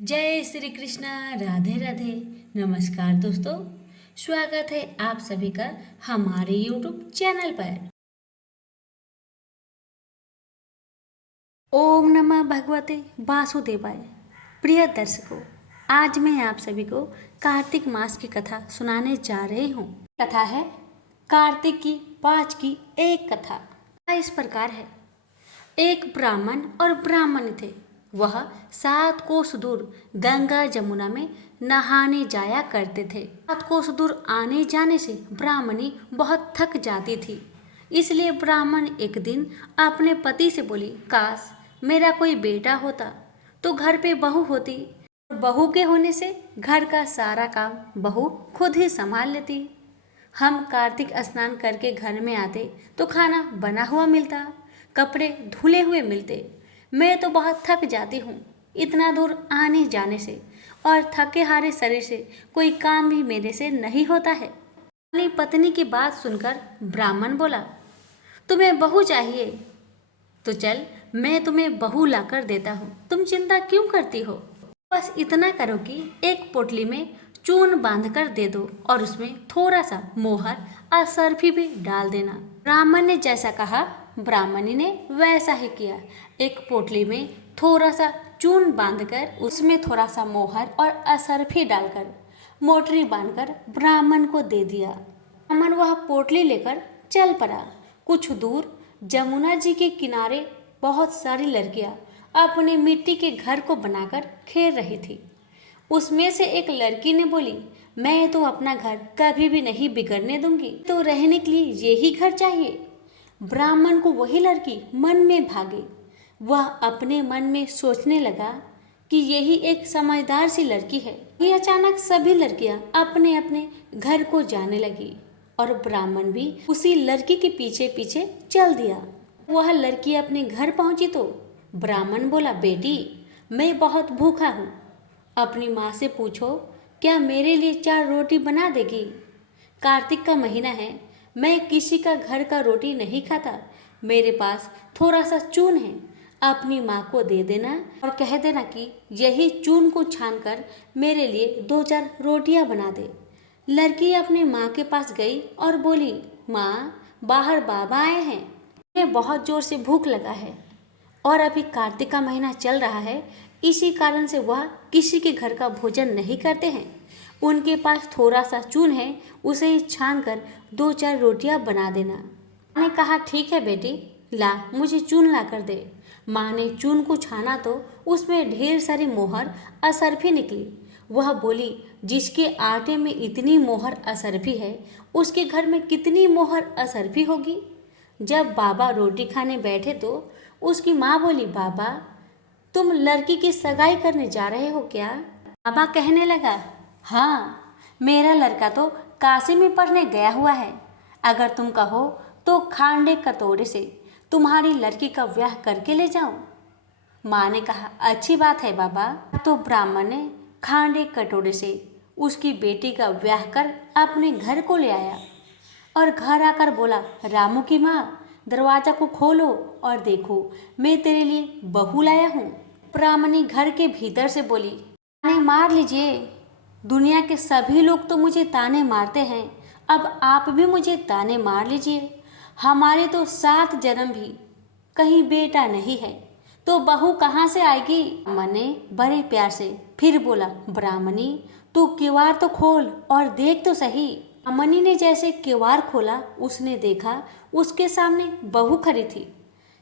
जय श्री कृष्णा। राधे राधे। नमस्कार दोस्तों, स्वागत है आप सभी का हमारे YouTube चैनल पर। ओम नमः भगवते वासुदेवाय। प्रिय दर्शकों, आज मैं आप सभी को कार्तिक मास की कथा सुनाने जा रही हूँ। कथा है कार्तिक की 5 की एक कथा। इस प्रकार है। एक ब्राह्मण और ब्राह्मणी थे। वह 7 कोस दूर गंगा जमुना में नहाने जाया करते थे। 7 कोस दूर आने जाने से ब्राह्मणी बहुत थक जाती थी। इसलिए ब्राह्मण एक दिन अपने पति से बोली, काश मेरा कोई बेटा होता तो घर पे बहू होती। बहू के होने से घर का सारा काम बहू खुद ही संभाल लेती। हम कार्तिक स्नान करके घर में आते तो खाना बना हुआ मिलता, कपड़े धुले हुए मिलते। मैं तो बहुत थक जाती हूँ इतना दूर आने जाने से, और थके हारे शरीर से कोई काम भी मेरे से नहीं होता है। अपनी पत्नी की बात सुनकर ब्राह्मण बोला, तुम्हें बहू चाहिए तो चल मैं तुम्हें बहू लाकर देता हूँ, तुम चिंता क्यों करती हो। बस इतना करो कि एक पोटली में चून बांधकर दे दो और उसमें थोड़ा सा मोहर और सर्फी भी डाल देना। ब्राह्मण ने जैसा कहा ब्राह्मणी ने वैसा ही किया। एक पोटली में थोड़ा सा चून बांधकर उसमें थोड़ा सा मोहर और असरफी डालकर मोटरी बांधकर ब्राह्मण को दे दिया। ब्राह्मण वह पोटली लेकर चल पड़ा। कुछ दूर जमुना जी के किनारे बहुत सारी लड़कियां अपने मिट्टी के घर को बनाकर खेल रही थी। उसमें से एक लड़की ने बोली, मैं तो अपना घर कभी भी नहीं बिगड़ने दूंगी, तो रहने के लिए यही घर चाहिए। ब्राह्मण को वही लड़की मन में भागी। वह अपने मन में सोचने लगा कि यही एक समझदार सी लड़की है। ये अचानक सभी लड़कियां अपने अपने घर को जाने लगी और ब्राह्मण भी उसी लड़की के पीछे पीछे चल दिया। वह लड़की अपने घर पहुंची तो ब्राह्मण बोला, बेटी मैं बहुत भूखा हूँ, अपनी माँ से पूछो क्या मेरे लिए 4 रोटी बना देगी। कार्तिक का महीना है, मैं किसी का घर का रोटी नहीं खाता, मेरे पास थोड़ा सा चून है, अपनी माँ को दे देना और कह देना कि यही चून को छानकर मेरे लिए 2-4 रोटियां बना दे। लड़की अपनी माँ के पास गई और बोली, माँ बाहर बाबा आए हैं, उन्हें बहुत जोर से भूख लगा है और अभी कार्तिक का महीना चल रहा है, इसी कारण से वह किसी के घर का भोजन नहीं करते हैं। उनके पास थोड़ा सा चून है, उसे ही छान कर 2-4 रोटियां बना देना। माँ ने कहा, ठीक है बेटी, ला मुझे चून ला कर दे। माँ ने चून को छाना तो उसमें ढेर सारी मोहर असरफी निकली। वह बोली, जिसके आटे में इतनी मोहर असरफी है उसके घर में कितनी मोहर असरफी होगी। जब बाबा रोटी खाने बैठे तो उसकी माँ बोली, बाबा तुम लड़की की सगाई करने जा रहे हो क्या। बाबा कहने लगा, हाँ मेरा लड़का तो काशी में पढ़ने गया हुआ है, अगर तुम कहो तो खांडे कटोरे से तुम्हारी लड़की का ब्याह करके ले जाऊं। माँ ने कहा, अच्छी बात है बाबा। तो ब्राह्मण ने खांडे कटोरे से उसकी बेटी का ब्याह कर अपने घर को ले आया और घर आकर बोला, रामू की माँ दरवाजा को खोलो और देखो मैं तेरे लिए बहू लाया हूँ। ब्राह्मणी घर के भीतर से बोली, ताने मार लीजिए, दुनिया के सभी लोग तो मुझे ताने मारते हैं, अब आप भी मुझे ताने मार लीजिए। हमारे तो 7 जन्म भी कहीं बेटा नहीं है तो बहू कहाँ से आएगी। मैंने बड़े प्यार से फिर बोला, ब्राह्मणी तू किवाड़ तो खोल और देख तो सही। ब्राह्मणी ने जैसे किवाड़ खोला उसने देखा उसके सामने बहू खड़ी थी।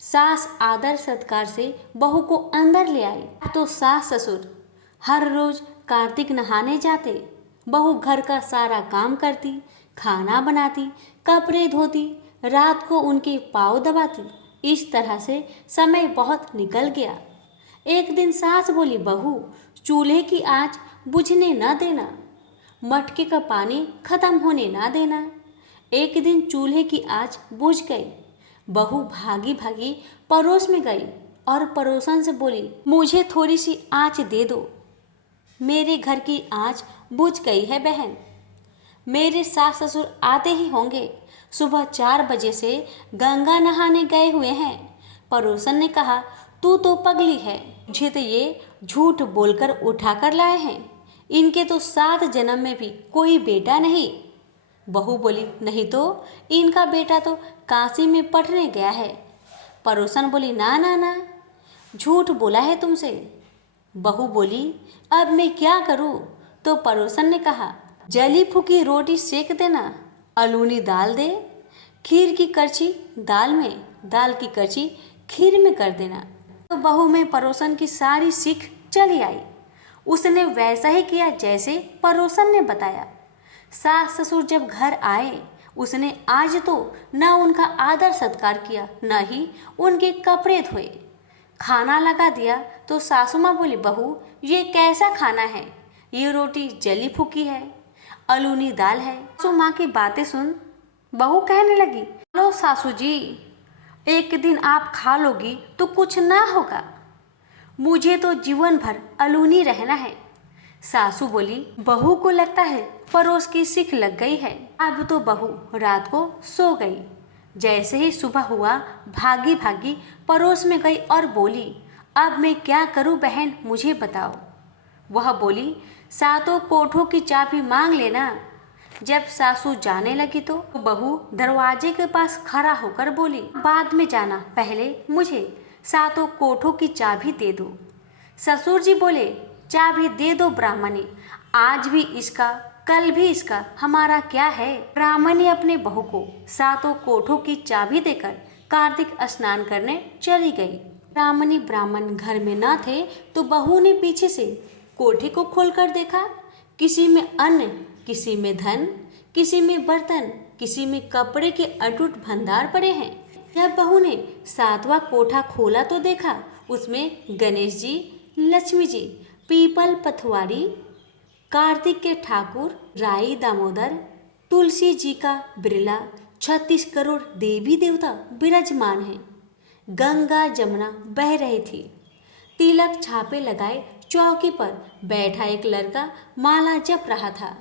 सास आदर सत्कार से बहू को अंदर ले आई तो सास ससुर हर रोज कार्तिक नहाने जाते। बहू घर का सारा काम करती, खाना बनाती, कपड़े धोती, रात को उनके पाँव दबाती। इस तरह से समय बहुत निकल गया। एक दिन सास बोली, बहू चूल्हे की आंच बुझने न देना, मटके का पानी खत्म होने ना देना। एक दिन चूल्हे की आंच बुझ गई। बहू भागी भागी पड़ोस में गई और पड़ोसन से बोली, मुझे थोड़ी सी आंच दे दो, मेरे घर की आंच बुझ गई है बहन। मेरे सास ससुर आते ही होंगे, सुबह 4 बजे से गंगा नहाने गए हुए हैं। पड़ोसन ने कहा, तू तो पगली है, मुझे तो ये झूठ बोलकर उठा कर लाए हैं, इनके तो 7 जन्म में भी कोई बेटा नहीं। बहू बोली, नहीं तो इनका बेटा तो काशी में पढ़ने गया है। पड़ोसन बोली, ना ना ना, झूठ बोला है तुमसे। बहू बोली, अब मैं क्या करूं? तो पड़ोसन ने कहा, जली फूकी रोटी सेक देना, अलूनी दाल दे, खीर की करछी दाल में, दाल की करछी खीर में कर देना। तो बहू में पड़ोसन की सारी सीख चली आई। उसने वैसा ही किया जैसे पड़ोसन ने बताया। सास ससुर जब घर आए, उसने आज तो न उनका आदर सत्कार किया, न ही उनके कपड़े धोए। खाना लगा दिया तो सासू माँ बोली, बहू ये कैसा खाना है? ये रोटी जली फूकी है, अलूनी दाल है। सासू माँ की बातें सुन बहू कहने लगी, लो सासू जी, एक दिन आप खा लोगी तो कुछ ना होगा, मुझे तो जीवन भर अलूनी रहना है। सासू बोली, बहू को लगता है पड़ोस की सीख लग गई है। अब तो बहू रात को सो गई। जैसे ही सुबह हुआ, भागी भागी पड़ोस में गई और बोली, अब मैं क्या करूं बहन, मुझे बताओ। वह बोली, 7 कोठों की चाबी मांग लेना। जब सासू जाने लगी तो बहू दरवाजे के पास खड़ा होकर बोली, बाद में जाना, पहले मुझे 7 कोठों की चाबी दे दो। ससुर जी बोले, चाबी दे दो ब्राह्मणी, आज भी इसका कल भी इसका, हमारा क्या है। ब्राह्मणी अपने बहू को 7 कोठों की चाबी देकर कार्तिक स्नान करने चली गई। ब्राह्मण घर में न थे तो बहू ने पीछे से कोठे को खोलकर देखा। किसी में अन्न, किसी में धन, किसी में बर्तन, किसी में कपड़े के अटूट भंडार पड़े हैं। जब बहू ने 7वां कोठा खोला तो देखा उसमें गणेश जी, लक्ष्मी जी, पीपल पथवारी, कार्तिक के ठाकुर, राई दामोदर, तुलसी जी का बिरला, 36 करोड़ देवी देवता विराजमान हैं। गंगा जमुना बह रही थी। तिलक छापे लगाए चौकी पर बैठा एक लड़का माला जप रहा था।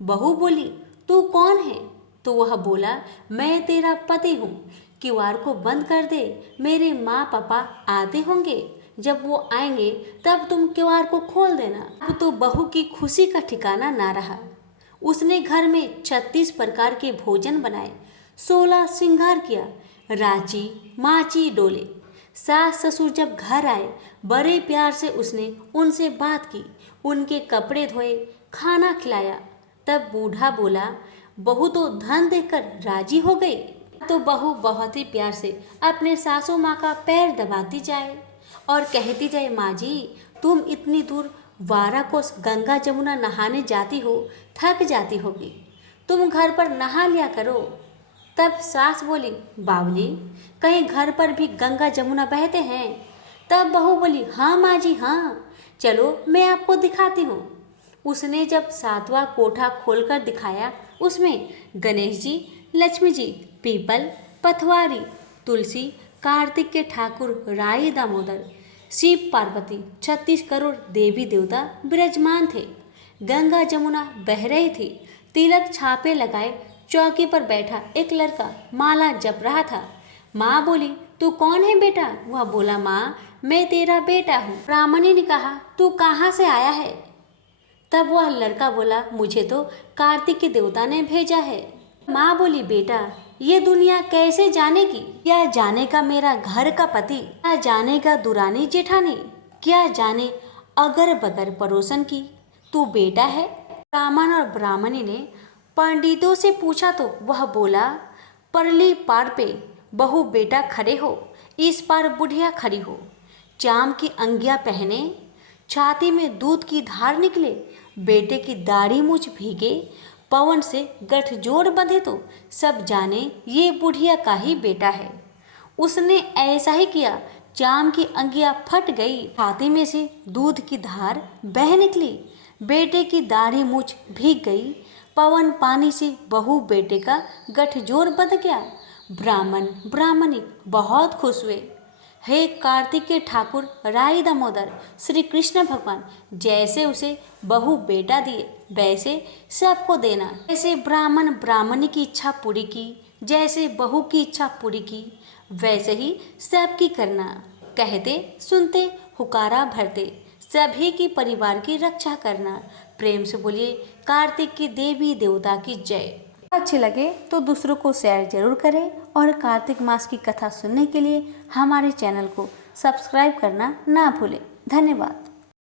बहू बोली, तू कौन है? तो वह बोला, मैं तेरा पति हूँ, किवाड़ को बंद कर दे, मेरे माँ पापा आते होंगे, जब वो आएंगे तब तुम किवाड़ को खोल देना। अब तो बहू की खुशी का ठिकाना ना रहा। उसने घर में 36 प्रकार के भोजन बनाए, 16 श्रृंगार किया, रांची माची डोले। सास ससुर जब घर आए, बड़े प्यार से उसने उनसे बात की, उनके कपड़े धोए, खाना खिलाया। तब बूढ़ा बोला, बहू तो धन देकर राजी हो गई। तो बहू बहुत ही प्यार से अपने सासू माँ का पैर दबाती जाए और कहती जाए, माँ जी तुम इतनी दूर 12 कोस गंगा जमुना नहाने जाती हो, थक जाती होगी, तुम घर पर नहा लिया करो। तब सास बोली, बावली कहीं घर पर भी गंगा जमुना बहते हैं? तब बहू बोली, हाँ माँ जी हाँ, चलो मैं आपको दिखाती हूँ। उसने जब 7वां कोठा खोलकर दिखाया, उसमें गणेश जी, लक्ष्मी जी, पीपल पथवारी, तुलसी, कार्तिक के ठाकुर, राई दामोदर, शिव पार्वती, 36 करोड़ देवी देवता विराजमान थे। गंगा जमुना बह रही थी। तिलक छापे लगाए चौकी पर बैठा एक लड़का माला जप रहा था। माँ बोली, तू कौन है बेटा? वह बोला, माँ मैं तेरा बेटा हूँ। ब्राह्मणी ने कहा, तू कहाँ से आया है? तब वह लड़का बोला, मुझे तो कार्तिक के देवता ने भेजा है। माँ बोली, बेटा ये दुनिया कैसे जानेगी? क्या जानेगा मेरा घर का पति? क्या जानेगा दुरानी जेठानी? क्या जाने अगर बगर पड़ोसन की? तू बेटा है। ब्राह्मण और ब्राह्मणी ने पंडितों से पूछा तो वह बोला, परली पार पे बहू बेटा खड़े हो, इस पार बुढ़िया खड़ी हो। चाम की अंगिया पहने, छाती में दूध की धार निकले, बेटे की दाढ़ी मूछ भीगे, पवन से गठजोड़ बंधे तो सब जाने ये बुढ़िया का ही बेटा है। उसने ऐसा ही किया। चाम की अंगिया फट गई, छाती में से दूध की धार बह निकली, बेटे की दाढ़ी मूछ भीग गई, पवन पानी से बहू बेटे का गठजोड़ बंध गया। ब्राह्मण ब्राह्मणी बहुत खुश हुए। हे कार्तिक के ठाकुर, राई दामोदर, श्री कृष्ण भगवान, जैसे उसे बहू बेटा दिए वैसे सबको देना। जैसे ब्राह्मण ब्राह्मणी की इच्छा पूरी की, जैसे बहू की इच्छा पूरी की, वैसे ही सबकी करना। कहते सुनते हुकारा भरते, सभी की परिवार की रक्षा करना। प्रेम से बोलिए कार्तिक की देवी देवता की जय। अच्छे लगे तो दूसरों को शेयर जरूर करें और कार्तिक मास की कथा सुनने के लिए हमारे चैनल को सब्सक्राइब करना ना भूलें। धन्यवाद।